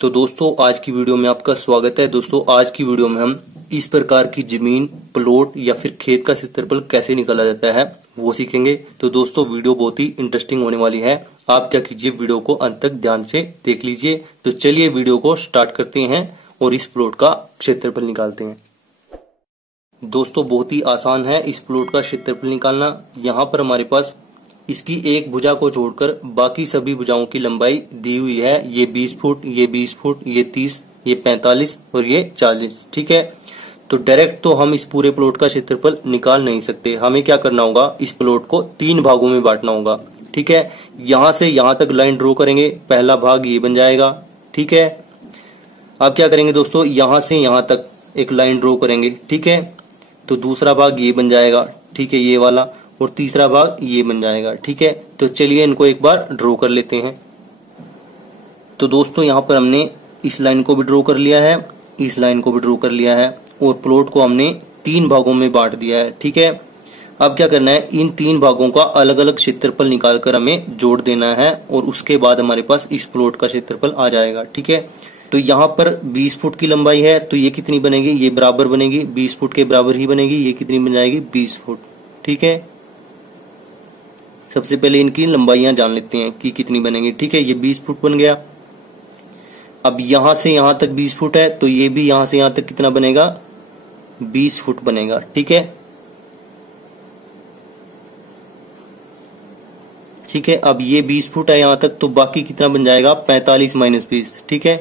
तो दोस्तों आज की वीडियो में आपका स्वागत है। दोस्तों आज की वीडियो में हम इस प्रकार की जमीन, प्लॉट या फिर खेत का क्षेत्रफल कैसे निकाला जाता है वो सीखेंगे। तो दोस्तों वीडियो बहुत ही इंटरेस्टिंग होने वाली है। आप क्या कीजिए, वीडियो को अंत तक ध्यान से देख लीजिए। तो चलिए वीडियो को स्टार्ट करते हैं और इस प्लॉट का क्षेत्रफल निकालते हैं। दोस्तों बहुत ही आसान है इस प्लॉट का क्षेत्रफल निकालना। यहाँ पर हमारे पास इसकी एक भुजा को छोड़कर बाकी सभी भुजाओं की लंबाई दी हुई है। ये 20 फुट, ये 20 फुट, ये 30, ये 45 और ये 40। ठीक है, तो डायरेक्ट तो हम इस पूरे प्लॉट का क्षेत्रफल निकाल नहीं सकते। हमें क्या करना होगा, इस प्लॉट को 3 भागों में बांटना होगा। ठीक है, यहां से यहां तक लाइन ड्रॉ करेंगे, पहला भाग ये बन जाएगा। ठीक है, अब क्या करेंगे दोस्तों, यहां से यहां तक एक लाइन ड्रॉ करेंगे। ठीक है, तो दूसरा भाग ये बन जाएगा। ठीक है, ये वाला, और तीसरा भाग ये बन जाएगा। ठीक है, तो चलिए इनको एक बार ड्रॉ कर लेते हैं। तो दोस्तों यहाँ पर हमने इस लाइन को भी ड्रॉ कर लिया है, इस लाइन को भी ड्रॉ कर लिया है और प्लॉट को हमने 3 भागों में बांट दिया है। ठीक है, अब क्या करना है, इन 3 भागों का अलग अलग क्षेत्रफल निकालकर हमें जोड़ देना है और उसके बाद हमारे पास इस प्लॉट का क्षेत्रफल आ जाएगा। ठीक है, तो यहाँ पर 20 फुट की लंबाई है, तो ये कितनी बनेगी, ये बराबर बनेगी 20 फुट के बराबर ही बनेगी। ये कितनी बन जाएगी, 20 फुट। ठीक है, सबसे पहले इनकी लंबाइयां जान लेते हैं कि कितनी बनेगी। ठीक है, ये 20 फुट बन गया। अब यहां से यहां तक 20 फुट है, तो ये भी यहां से यहां तक कितना बनेगा, 20 फुट बनेगा। ठीक है, ठीक है, अब ये 20 फुट है यहां तक, तो बाकी कितना बन जाएगा, 45 माइनस 20। ठीक है,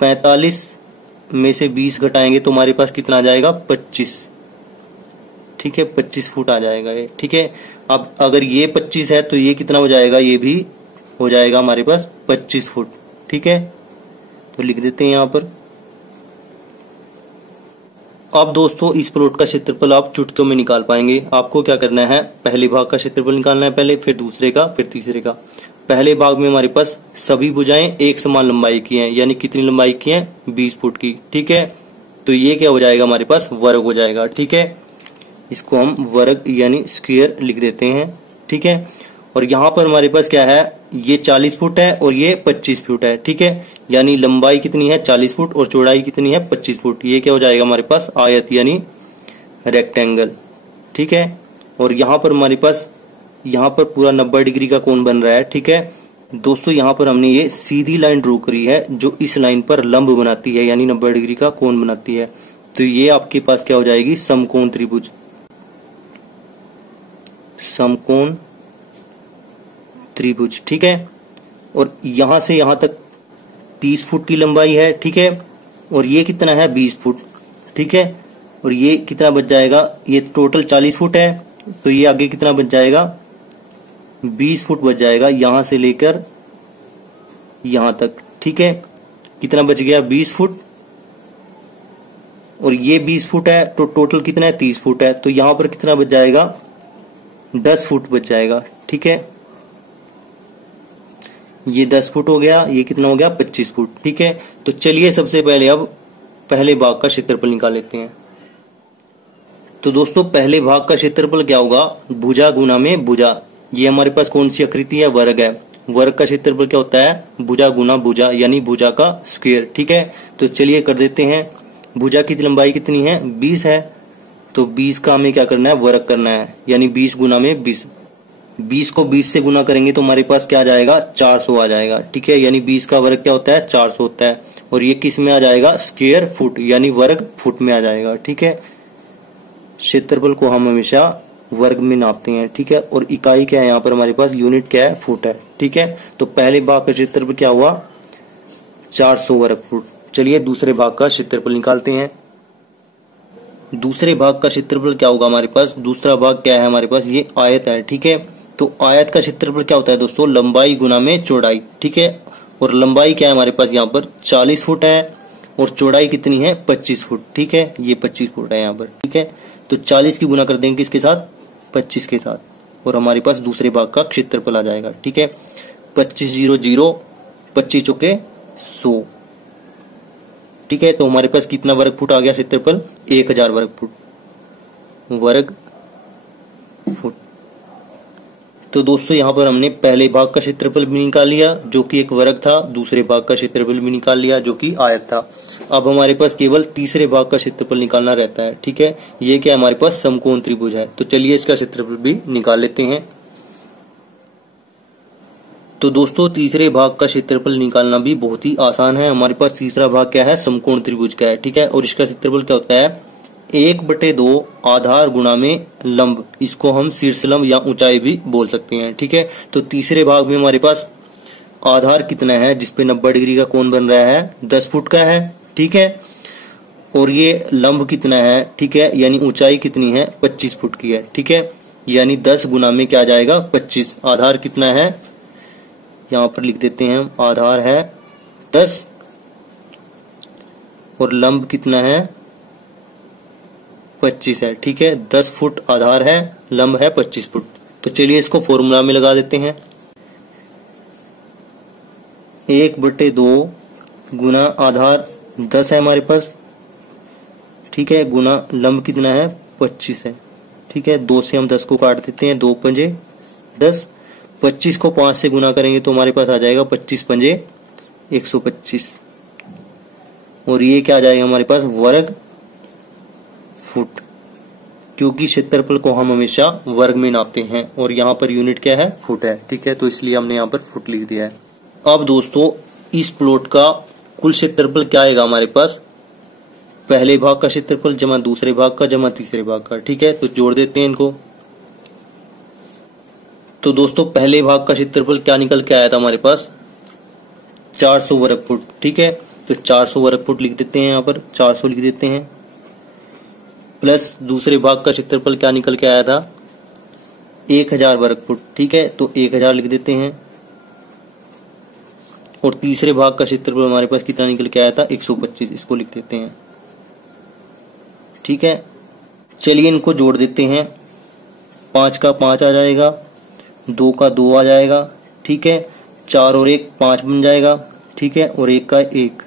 45 में से 20 घटाएंगे तो हमारे पास कितना आ जाएगा, 25। ठीक है, 25 फुट आ जाएगा ये। ठीक है, अब अगर ये 25 है तो ये कितना हो जाएगा, ये भी हो जाएगा हमारे पास 25 फुट। ठीक है, तो लिख देते हैं यहां पर। अब दोस्तों इस प्लॉट का क्षेत्रफल आप चुटकियों में निकाल पाएंगे। आपको क्या करना है, पहले भाग का क्षेत्रफल निकालना है पहले, फिर दूसरे का, फिर तीसरे का। पहले भाग में हमारे पास सभी भुजाएं एक समान लंबाई की हैं, यानी कितनी लंबाई की हैं, 20 फुट की। ठीक है, तो ये क्या हो जाएगा, हमारे पास वर्ग हो जाएगा। ठीक है, इसको हम वर्ग यानी स्क्वायर लिख देते हैं। ठीक है, और यहाँ पर हमारे पास क्या है, ये 40 फुट है और ये 25 फुट है। ठीक है, यानी लंबाई कितनी है, 40 फुट और चौड़ाई कितनी है, 25 फुट। ये क्या हो जाएगा हमारे पास, आयत यानी रेक्टेंगल। ठीक है, और यहाँ पर हमारे पास यहाँ पर पूरा 90 डिग्री का कोण बन रहा है। ठीक है दोस्तों, यहाँ पर हमने ये सीधी लाइन ड्रॉ करी है जो इस लाइन पर लंब बनाती है, यानी 90 डिग्री का कोण बनाती है। तो ये आपके पास क्या हो जाएगी, समकोण त्रिभुज, समकोण त्रिभुज। ठीक है, और यहां से यहां तक 30 फुट की लंबाई है। ठीक है, और ये कितना है, 20 फुट। ठीक है, और ये कितना बच जाएगा, ये टोटल 40 फुट है, तो ये आगे कितना बच जाएगा, 20 फुट बच जाएगा यहां से लेकर यहां तक। ठीक है, कितना बच गया, 20 फुट, और ये 20 फुट है, तो टोटल कितना है, 30 फुट है, तो यहां पर कितना बच जाएगा, 10 फुट बच जाएगा। ठीक है, ये 10 फुट हो गया, ये कितना हो गया, 25 फुट। ठीक है, तो चलिए सबसे पहले अब पहले भाग का क्षेत्रफल निकाल लेते हैं। तो दोस्तों पहले भाग का क्षेत्रफल क्या होगा, भुजा गुना में भुजा। ये हमारे पास कौन सी आकृति है, वर्ग है। वर्ग का क्षेत्रफल क्या होता है, भुजा गुना भुजा, यानी भुजा का स्क्वायर। ठीक है, तो चलिए कर देते हैं। भुजा की लंबाई कितनी है, 20 है, तो 20 का हमें क्या करना है, वर्ग करना है, यानी 20 गुना में 20। 20 को 20 से गुना करेंगे तो हमारे पास क्या आ जाएगा, 400 आ जाएगा। ठीक है, यानी 20 का वर्ग क्या होता है, 400 होता है, और ये किस में आ जाएगा, स्क्वायर फुट, यानी वर्ग फुट में आ जाएगा। ठीक है, क्षेत्रफल को हम हमेशा वर्ग में नापते हैं। ठीक है, और इकाई क्या है यहाँ पर हमारे पास, यूनिट क्या है, फुट है। ठीक है, तो पहले भाग का क्षेत्रफल क्या हुआ, 400 वर्ग फुट। चलिए दूसरे भाग का क्षेत्रफल निकालते हैं। दूसरे भाग का क्षेत्रफल क्या होगा हमारे पास, दूसरा भाग क्या है हमारे पास, ये आयत है। ठीक है, तो आयत का क्षेत्रफल क्या होता है दोस्तों, लंबाई गुना में चौड़ाई। ठीक है, और लंबाई क्या है हमारे पास, यहाँ पर 40 फुट है, और चौड़ाई कितनी है, 25 फुट। ठीक है, ये 25 फुट है यहाँ पर। ठीक है, तो 40 की गुना कर देंगे किसके साथ, 25 के साथ, और हमारे पास दूसरे भाग का क्षेत्रफल आ जाएगा। ठीक है, 25 0 0, 25 चौके 100। ठीक है, तो हमारे पास कितना वर्ग फुट आ गया क्षेत्रफल, 1000 वर्ग फुट, वर्ग फुट। तो दोस्तों यहाँ पर हमने पहले भाग का क्षेत्रफल भी निकाल लिया जो कि एक वर्ग था, दूसरे भाग का क्षेत्रफल भी निकाल लिया जो कि आयत था। अब हमारे पास केवल तीसरे भाग का क्षेत्रफल निकालना रहता है। ठीक है, ये क्या हमारे पास समकोण त्रिभुज है, तो चलिए इसका क्षेत्रफल भी निकाल लेते हैं। तो दोस्तों तीसरे भाग का क्षेत्रफल निकालना भी बहुत ही आसान है। हमारे पास तीसरा भाग क्या है, समकोण त्रिभुज का है। ठीक है, और इसका क्षेत्रफल क्या होता है, 1/2 आधार गुणा में लंब, इसको हम शीर्षलंब या ऊंचाई भी बोल सकते हैं। ठीक है, तो तीसरे भाग में हमारे पास आधार कितना है जिसपे 90 डिग्री का कोण बन रहा है, 10 फुट का है। ठीक है, और ये लंब कितना है, ठीक है, यानी ऊंचाई कितनी है, 25 फुट की है। ठीक है, यानी 10 गुना में क्या जाएगा, 25। आधार कितना है, यहाँ पर लिख देते हैं हम, आधार है 10 और लंब कितना है, 25 है। ठीक है, 10 फुट आधार है, लंब है 25 फुट। तो चलिए इसको फॉर्मूला में लगा देते हैं। 1/2 गुना आधार 10 है हमारे पास, ठीक है, गुना लंब कितना है, 25 है। ठीक है, 2 से हम 10 को काट देते हैं, 2 पंजे 10, 25 को 5 से गुना करेंगे तो हमारे पास आ जाएगा 25 पंजे 125, और ये क्या आ जाएगा हमारे पास, वर्ग फुट, क्योंकि क्षेत्रफल को हम हमेशा वर्ग में नापते हैं और यहाँ पर यूनिट क्या है, फुट है। ठीक है, तो इसलिए हमने यहाँ पर फुट लिख दिया है। अब दोस्तों इस प्लॉट का कुल क्षेत्रफल क्या आएगा हमारे पास, पहले भाग का क्षेत्रफल जमा दूसरे भाग का जमा तीसरे भाग का। ठीक है, तो जोड़ देते हैं इनको। तो दोस्तों पहले भाग का क्षेत्रफल क्या निकल के आया था हमारे पास, 400 वर्ग फुट। ठीक है, तो 400 वर्ग फुट लिख देते हैं, यहाँ पर 400 लिख देते हैं, प्लस दूसरे भाग का क्षेत्रफल क्या निकल के आया था, 1000 वर्ग फुट। ठीक है, तो 1000 लिख देते हैं, और तीसरे भाग का क्षेत्रफल हमारे पास कितना निकल के आया था, 125, इसको लिख देते हैं। ठीक है, चलिए इनको जोड़ देते हैं, 5 का 5 आ जाएगा, 2 का 2 आ जाएगा। ठीक है, 4 और 1 5 बन जाएगा। ठीक है, और 1 का 1,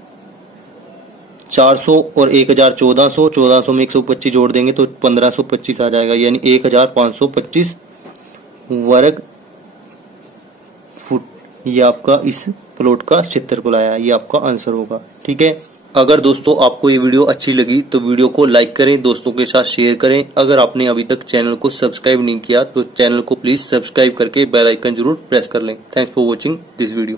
400 और 1000 1400, 1400 में 125 जोड़ देंगे तो 1525 आ जाएगा, यानी 1525 वर्ग फुट। ये आपका इस प्लॉट का क्षेत्रफल आया, ये आपका आंसर होगा। ठीक है, अगर दोस्तों आपको ये वीडियो अच्छी लगी तो वीडियो को लाइक करें, दोस्तों के साथ शेयर करें। अगर आपने अभी तक चैनल को सब्सक्राइब नहीं किया तो चैनल को प्लीज सब्सक्राइब करके बेल आइकन जरूर प्रेस कर लें। Thanks for watching this video.